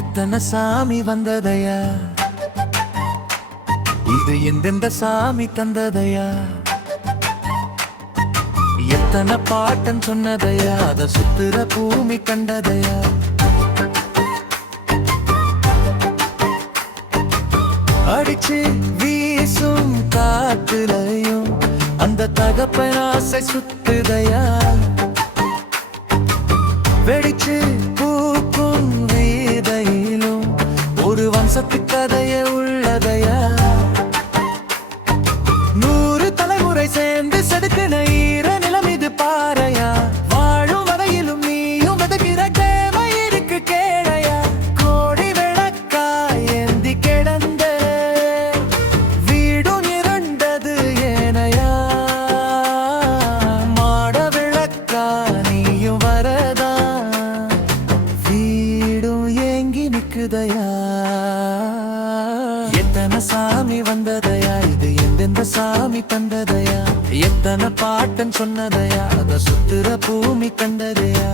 எத்தனை சாமி வந்ததையா, இது எந்தெந்த சாமி தந்ததையா, எத்தனை பாட்டன் சொன்னதையா, அத சுத்துற பூமி கண்டதையா. அடிச்சு வீசும் காத்துலையும் அந்த தகப்பன் ஆசை சுத்துதையா. வெடிச்சு பூக்கும் வீதையிலும் ஒரு வம்சத்து கதையே உள்ளதையா. 100 தலைமுறை சேர்ந்து செதுக்கின ஈர நிலம் இது பாறையா. வாழும் வரையிலும் நீயும் வெதுக்கிற கேமை இருக்கு கேளையா. கோடி விளக்காய் ஏந்தி கிடந்த வீடும் இரண்டது ஏனையா. மாட விளக்கா நீயும் வரதா வீடும் ஏங்கி நிக்குதையா. எத்தனை சாமி வந்ததையா, இது எந்தெந்த சாமி தந்ததையா, எத்தனை பாட்டன் சொன்னதையா, அத சுத்துற பூமி கண்டதையா.